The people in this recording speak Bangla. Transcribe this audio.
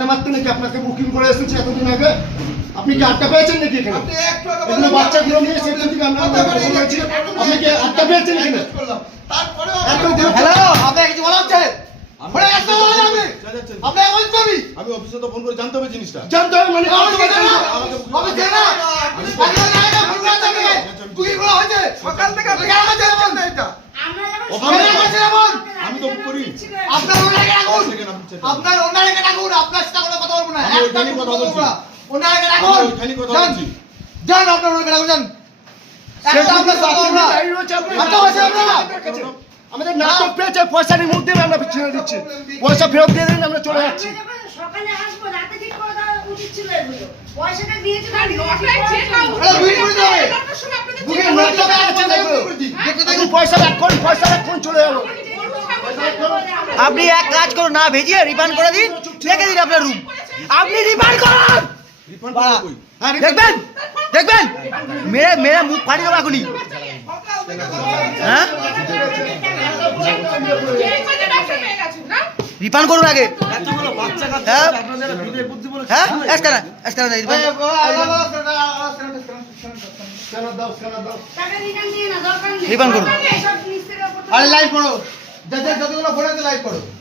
আড্ডা মারতে নাকি আপনাকে বুকিং করে এসেছি এতদিন আগে আপনি কি আড্ডা পেয়েছেন নাকি এখানে এগুলো বাচ্চাগুলো নিয়ে সেখান থেকে আমরা আপনি কি আড্ডা পেয়েছেন এখানে আমি অফিসে তো ফোন করে জানতে হবে জিনিসটা জানতে হবে মানে করে সকাল থেকে? আমি তো। আপনার আপনার আপনার সাথে কোনো কথা বলব না। একটা কথা বলব না। যান। আপনার ওনাকে ডাকুন যান। একটা আপনার সাথে বলব না। দাঁড়িয়ে রয়েছে আপনার- বলছি আপনারা। আপনার কাছে। আমাদের নাটক পেয়েছে পয়সার মধ্যে আমরা ছেড়ে দিচ্ছি। পয়সা ফেরত দিয়ে দিন আমরা চলে যাচ্ছি। সকালে আসব রাতে ঠিক করে দেওয়া উচিত ছিল এগুলো পয়সাটা দিয়েছে চেক আউট পয়সা রাখুন পয়সা রাখুন চলে যাব। আপনি এক কাজ করুন না ভেজিয়ে রিফান্ড করে দিন রেখে দিন আপনার রুম আপনি রিফান্ড করুন হ্যাঁ, দেখবেন দেখবেন মেরে মেরে মুখ ফাড়ি দেবো এখনই হ্যাঁ রিফান্ড করুন আগে হ্যাঁ হ্যাঁ রিফান্ড করুন। সব নিচ থেকে ওপর থেকে- আরে লাইভ করো যাদের যতগুলো